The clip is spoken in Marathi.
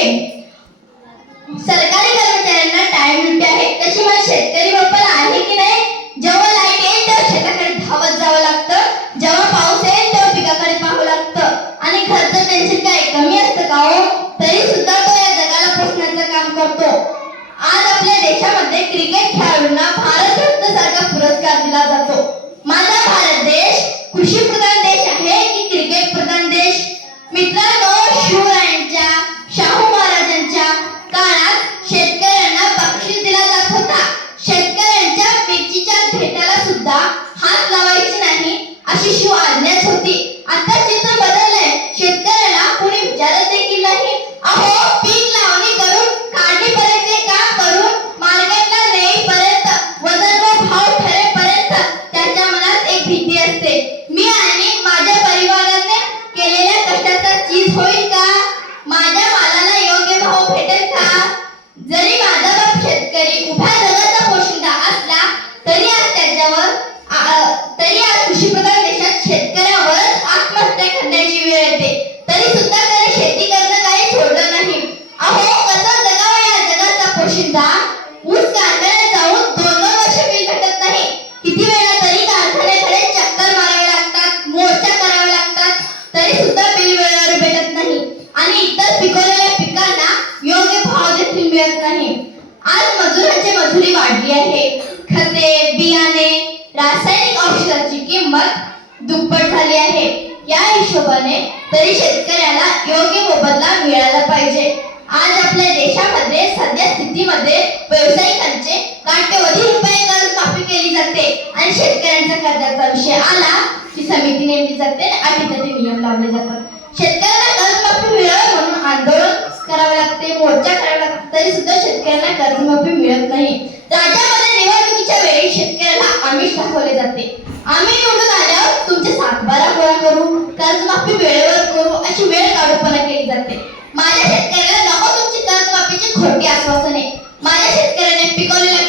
आहे. सरकारी कर्मचाऱ्यांना टाइम ड्युटी आहे, तशी मला शेतकरी बाप्पाला आहे की नाही? जेव्हा लाईट येईल तेव्हा शेताकडे धावत जावं लागतं, जेव्हा पाऊस येईल तेव्हा पिकाकडे पाहावं लागतं. आणि घरचं टेन्शन काय कमी असतं का हो? तरी सुद्धा तो या जगाला पोषण्याचं काम करतो. आज आपल्या देशामध्ये क्रिकेट खेळाडूंना भारतरत्न सारखा पुरस्कार दिला जातो. माझा भारत देश कृषी प्रधान देश आहे की क्रिकेट प्रधान देश? मित्रांनो, शिवरायांच्या, शाहू महाराजांच्या काळात शेतकऱ्यांना बक्षीस दिला जात होता. शेतकऱ्यांच्या पेचीच्या भेटाला सुद्धा हात लावायचे नाही अशी शिव आज्ञाच होती. आता चित्र बदललंय. शेतकऱ्याला कोणी विचारत देखील नाही. अहो, पीक लावणी करून काढणीपर्यंतचे काम करून मार्केटला नेईपर्यंत वजन व भाव ठरेपर्यंत त्याच्या मनात एक भीती असते. मी आणि माझ्या परिवाराने केलेल्या कष्टाचा चीज होईल का? माझ्या मालाला योग्य भाव भेटेल का? जरी माझा बाप शेतकरी उभ्या जगाचा पोशिंदा असला तरी आज कृषीप्रधान देशात शेतकऱ्यावरच आत्महत्या करण्याची वेळ येते. तरी सुद्धा त्याने शेती करणं काही सोडलं नाही. अहो, कसं जगावं या जगाचा पोशिंदा? ऊस कारखान्यात जाऊन 2-2 वर्ष बिल भेटत नाही. किती वेळा तरी कारखान्याकडे चक्कर मारावे लागतात, मोर्चा करावे लागतात, तरी सुद्धा बिल वेळेवर भेटत नाही. आणि इतर पिकवलेल्या पिकांना योग्य भाव देखील मिळत नाही. आज मजुरांची मजुरी वाढली आहे. खते, बियाणे, रासायनिक औषधाची किंमत दुप्पट झाली आहे. या हिशोबाने तरी शेतकऱ्याला योग्य मोबदला मिळाला पाहिजे. आज आपल्या देशामध्ये सध्या स्थितीमध्ये व्यावसायिकांचे कोट्यवधी रुपये कर्ज माफी केली जाते आणि शेतकऱ्यांच्या कर्जाचा विषय आला की समिती नेमली जाते आणि अटीतटी नियम लावले जातात. शेतकऱ्यांना कर्जमाफी मिळावी म्हणून आंदोलन करावे लागते, मोर्चा करावा लागतो, तरी सुद्धा शेतकऱ्यांना कर्जमाफी मिळत नाही. राज्यामध्ये निवडणुकीच्या वेळी शेतकऱ्याला आमिष दाखवले जाते. आम्ही निवडून आल्यावर तुमचे सातबारा गोळा करू, कर्जमाफी वेळेवर करू अशी वेळ काढूपणा केली जाते. माझ्या शेतकऱ्याला नको तुमची कर्जमाफीची खोटी आश्वासने. माझ्या शेतकऱ्याने पिकवलेल्या